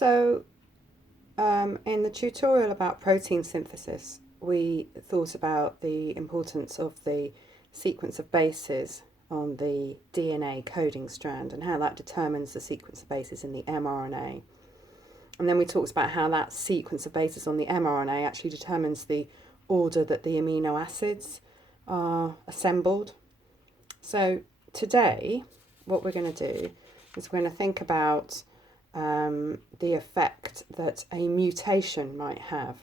So, in the tutorial about protein synthesis, we thought about the importance of the sequence of bases on the DNA coding strand and how that determines the sequence of bases in the mRNA. And then we talked about how that sequence of bases on the mRNA actually determines the order that the amino acids are assembled. So today, what we're going to do is we're going to think about the effect that a mutation might have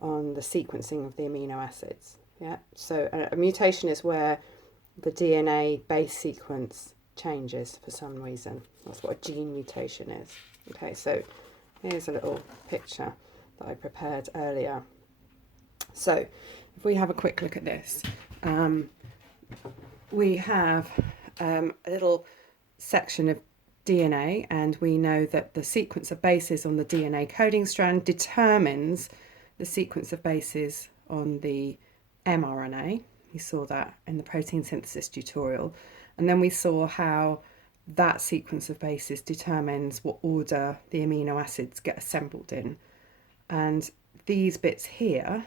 on the sequencing of the amino acids. Yeah. So a mutation is where the DNA base sequence changes for some reason. That's what a gene mutation is. Okay. So here's a little picture that I prepared earlier. So if we have a quick look at this, we have a little section of DNA, and we know that the sequence of bases on the DNA coding strand determines the sequence of bases on the mRNA. We saw that in the protein synthesis tutorial. And then we saw how that sequence of bases determines what order the amino acids get assembled in. And these bits here,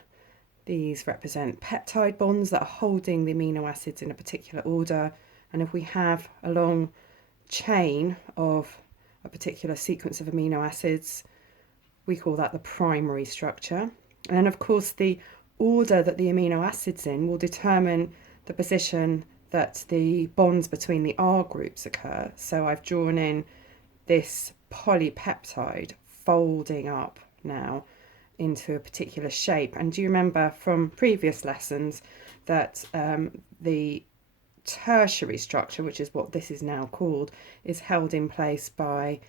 these represent peptide bonds that are holding the amino acids in a particular order. And if we have a long chain of a particular sequence of amino acids, we call that the primary structure. And then, of course, the order that the amino acids in will determine the position that the bonds between the R groups occur. So I've drawn in this polypeptide folding up now into a particular shape. And do you remember from previous lessons that the tertiary structure, which is what this is now called, is held in place by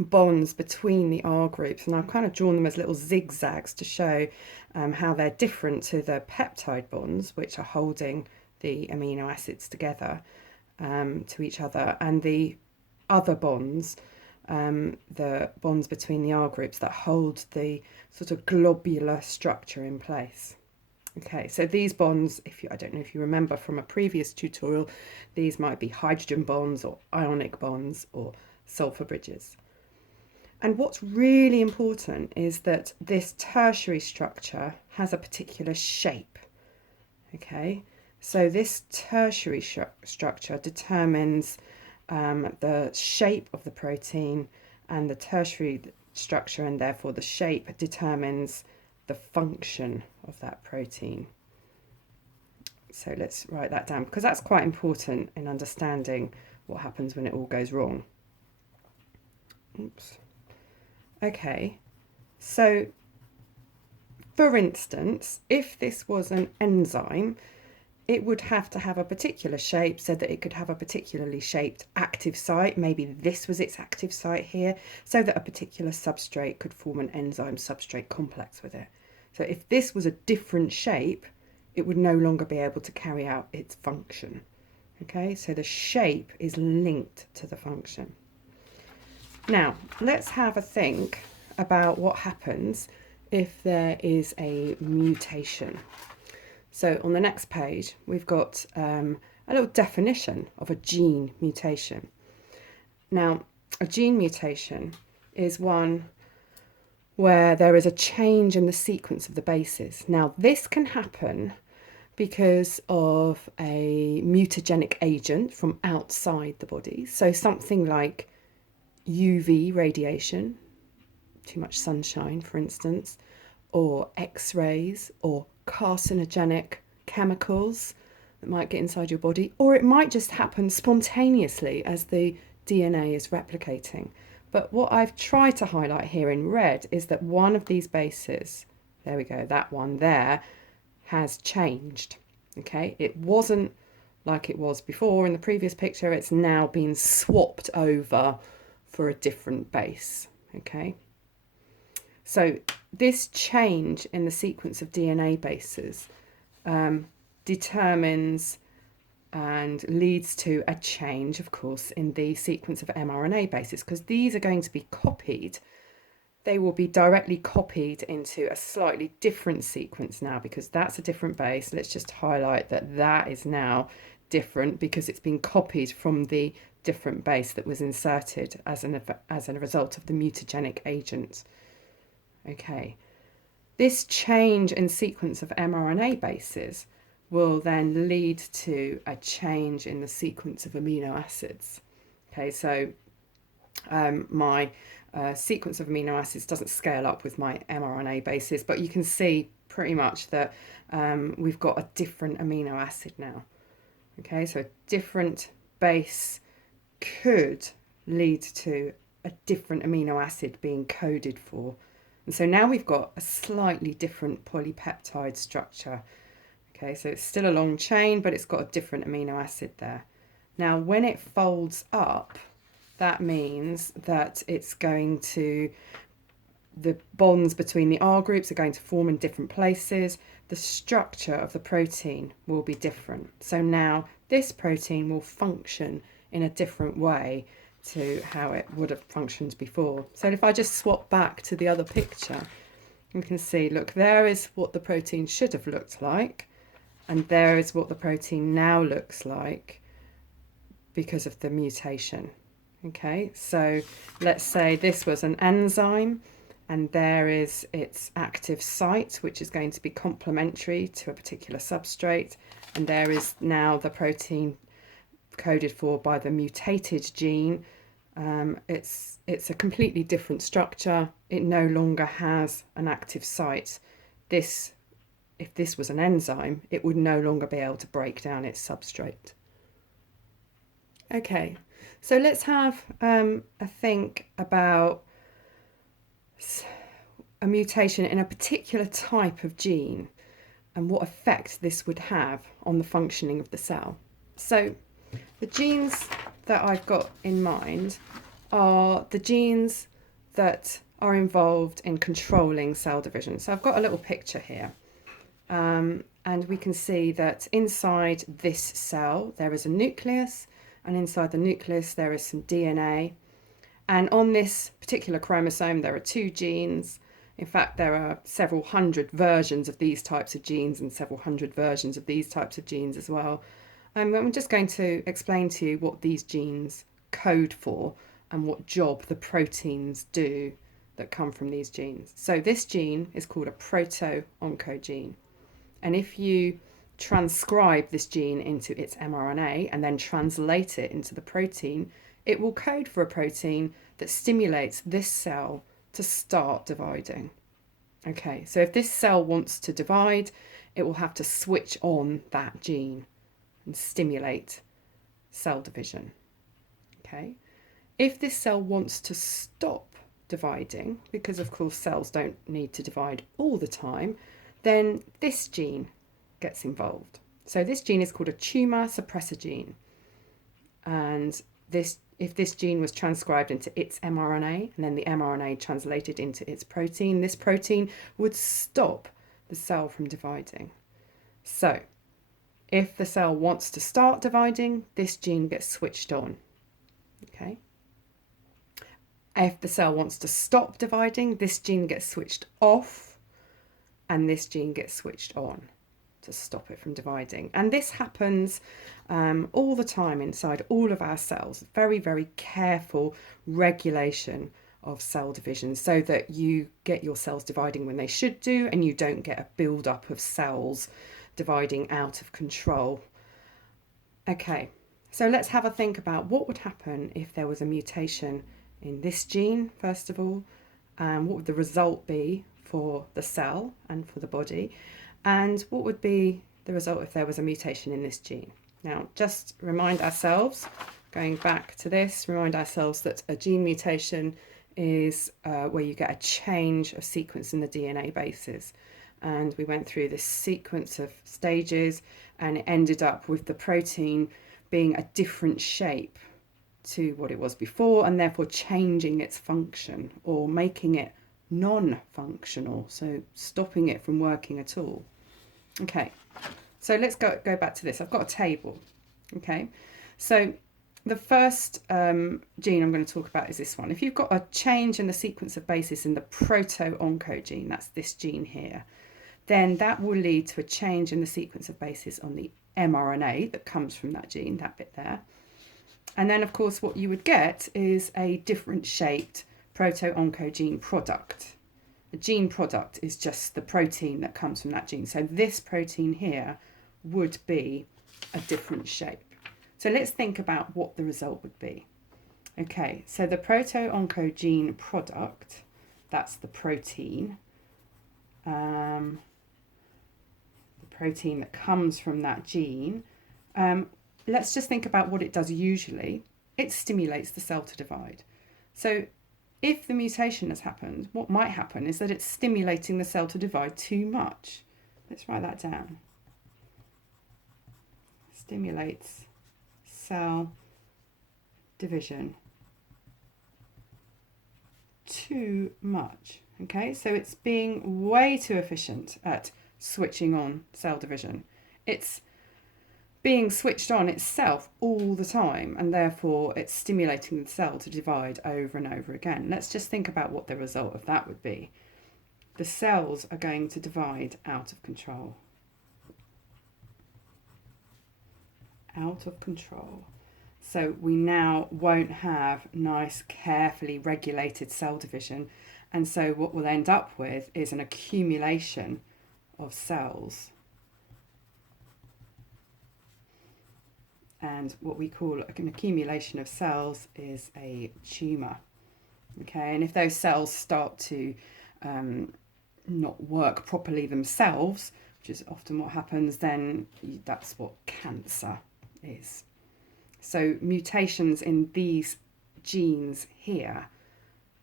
bonds between the R groups, and I've kind of drawn them as little zigzags to show how they're different to the peptide bonds, which are holding the amino acids together to each other, and the other bonds, the bonds between the R groups that hold the sort of globular structure in place. Okay, so these bonds, I don't know if you remember from a previous tutorial, these might be hydrogen bonds or ionic bonds or sulfur bridges. And what's really important is that this tertiary structure has a particular shape. Okay, so this tertiary structure determines the shape of the protein, and the tertiary structure, and therefore the shape, determines the function of that protein. So let's write that down, because that's quite important in understanding what happens when it all goes wrong. Oops. Okay, so for instance, if this was an enzyme, it would have to have a particular shape so that it could have a particularly shaped active site. Maybe this was its active site here, so that a particular substrate could form an enzyme substrate complex with it. So if this was a different shape, it would no longer be able to carry out its function. Okay, so the shape is linked to the function. Now, let's have a think about what happens if there is a mutation. So on the next page, we've got a little definition of a gene mutation. Now, a gene mutation is one where there is a change in the sequence of the bases. Now, this can happen because of a mutagenic agent from outside the body. So something like UV radiation, too much sunshine, for instance, or X-rays, or carcinogenic chemicals that might get inside your body, or it might just happen spontaneously as the DNA is replicating. But what I've tried to highlight here in red is that one of these bases, there we go, that one there, has changed. Okay, it wasn't like it was before in the previous picture, it's now been swapped over for a different base. Okay, so this change in the sequence of DNA bases determines and leads to a change, of course, in the sequence of mRNA bases, because these are going to be copied. They will be directly copied into a slightly different sequence now, because that's a different base. Let's just highlight that that is now different because it's been copied from the different base that was inserted as a result of the mutagenic agent. Okay, this change in sequence of mRNA bases will then lead to a change in the sequence of amino acids. Okay, so my sequence of amino acids doesn't scale up with my mRNA bases, but you can see pretty much that we've got a different amino acid now. Okay, so a different base could lead to a different amino acid being coded for. And so now we've got a slightly different polypeptide structure. Okay, so it's still a long chain, but it's got a different amino acid there. Now, when it folds up, that means that it's going to, the bonds between the R groups are going to form in different places. The structure of the protein will be different. So now this protein will function in a different way to how it would have functioned before. So if I just swap back to the other picture, you can see, look, there is what the protein should have looked like, and there is what the protein now looks like because of the mutation. Okay, so let's say this was an enzyme, and there is its active site, which is going to be complementary to a particular substrate, and there is now the protein coded for by the mutated gene. It's a completely different structure. It no longer has an active site. If this was an enzyme, it would no longer be able to break down its substrate. Okay, so let's have a think about a mutation in a particular type of gene and what effect this would have on the functioning of the cell. So the genes that I've got in mind are the genes that are involved in controlling cell division. So I've got a little picture here, and we can see that inside this cell there is a nucleus, and inside the nucleus there is some DNA, and on this particular chromosome there are two genes. In fact, there are several hundred versions of these types of genes and several hundred versions of these types of genes as well. I'm just going to explain to you what these genes code for and what job the proteins do that come from these genes. So this gene is called a proto-oncogene. And if you transcribe this gene into its mRNA and then translate it into the protein, it will code for a protein that stimulates this cell to start dividing. Okay, so if this cell wants to divide, it will have to switch on that gene and stimulate cell division. Okay, if this cell wants to stop dividing, because of course cells don't need to divide all the time, then this gene gets involved. So this gene is called a tumor suppressor gene, and if this gene was transcribed into its mRNA and then the mRNA translated into its protein, this protein would stop the cell from dividing. So if the cell wants to start dividing, this gene gets switched on. Okay. If the cell wants to stop dividing, this gene gets switched off, and this gene gets switched on to stop it from dividing. And this happens all the time inside all of our cells. Very, very careful regulation of cell division so that you get your cells dividing when they should do, and you don't get a build-up of cells dividing out of control. Okay, so let's have a think about what would happen if there was a mutation in this gene, first of all, and what would the result be for the cell and for the body, and what would be the result if there was a mutation in this gene. Now, just remind ourselves, going back to this, remind ourselves that a gene mutation is where you get a change of sequence in the DNA bases. And we went through this sequence of stages, and it ended up with the protein being a different shape to what it was before, and therefore changing its function or making it non-functional, so stopping it from working at all. Okay, so let's go back to this. I've got a table. Okay, so the first gene I'm going to talk about is this one. If you've got a change in the sequence of bases in the proto-oncogene, that's this gene here, then that will lead to a change in the sequence of bases on the mRNA that comes from that gene, that bit there. And then, of course, what you would get is a different shaped proto-oncogene product. The gene product is just the protein that comes from that gene. So this protein here would be a different shape. So let's think about what the result would be. Okay, so the proto-oncogene product, that's the protein. The protein that comes from that gene. Let's just think about what it does usually. It stimulates the cell to divide. So if the mutation has happened, what might happen is that it's stimulating the cell to divide too much. Let's write that down. Stimulates cell division too much. Okay, so it's being way too efficient at switching on cell division. It's being switched on itself all the time, and therefore it's stimulating the cell to divide over and over again. Let's just think about what the result of that would be. The cells are going to divide out of control. Out of control. So we now won't have nice, carefully regulated cell division, and so what we'll end up with is an accumulation of cells. And what we call an accumulation of cells is a tumour. Okay, and if those cells start to not work properly themselves, which is often what happens, then that's what cancer is. So mutations in these genes here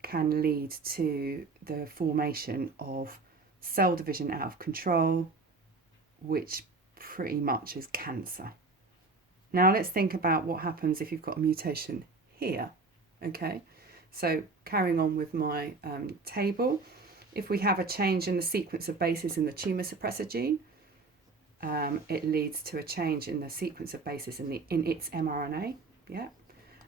can lead to the formation of cell division out of control, which pretty much is cancer. Now let's think about what happens if you've got a mutation here. Okay, so carrying on with my table, if we have a change in the sequence of bases in the tumour suppressor gene, it leads to a change in the sequence of bases in its mRNA. Yeah,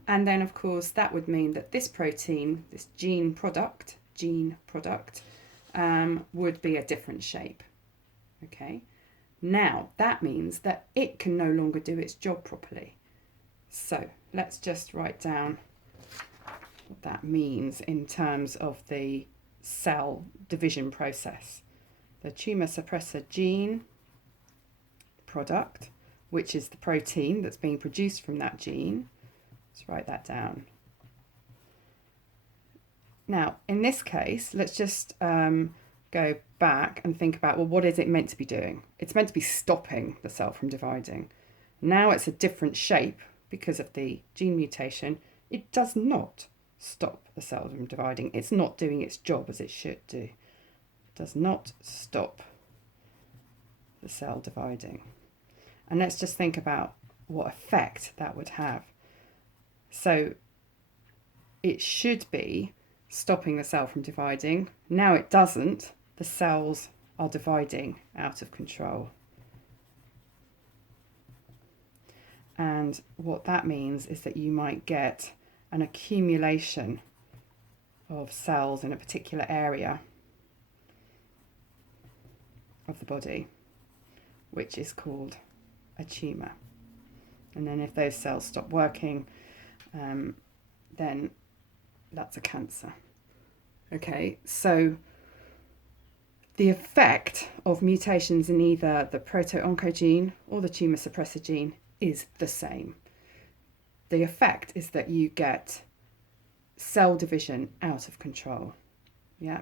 and then of course that would mean that this protein, this gene product, would be a different shape. Okay. Now, that means that it can no longer do its job properly. So let's just write down what that means in terms of the cell division process. The tumour suppressor gene product, which is the protein that's being produced from that gene. Let's write that down. Now, in this case, let's just go back and think about, well, what is it meant to be doing? It's meant to be stopping the cell from dividing. Now it's a different shape because of the gene mutation. It does not stop the cell from dividing. It's not doing its job as it should do. It does not stop the cell dividing. And let's just think about what effect that would have. So it should be stopping the cell from dividing. Now it doesn't. The cells are dividing out of control. And what that means is that you might get an accumulation of cells in a particular area of the body, which is called a tumour. And then if those cells stop working, then that's a cancer. Okay, so the effect of mutations in either the proto-oncogene or the tumour suppressor gene is the same. The effect is that you get cell division out of control. Yeah.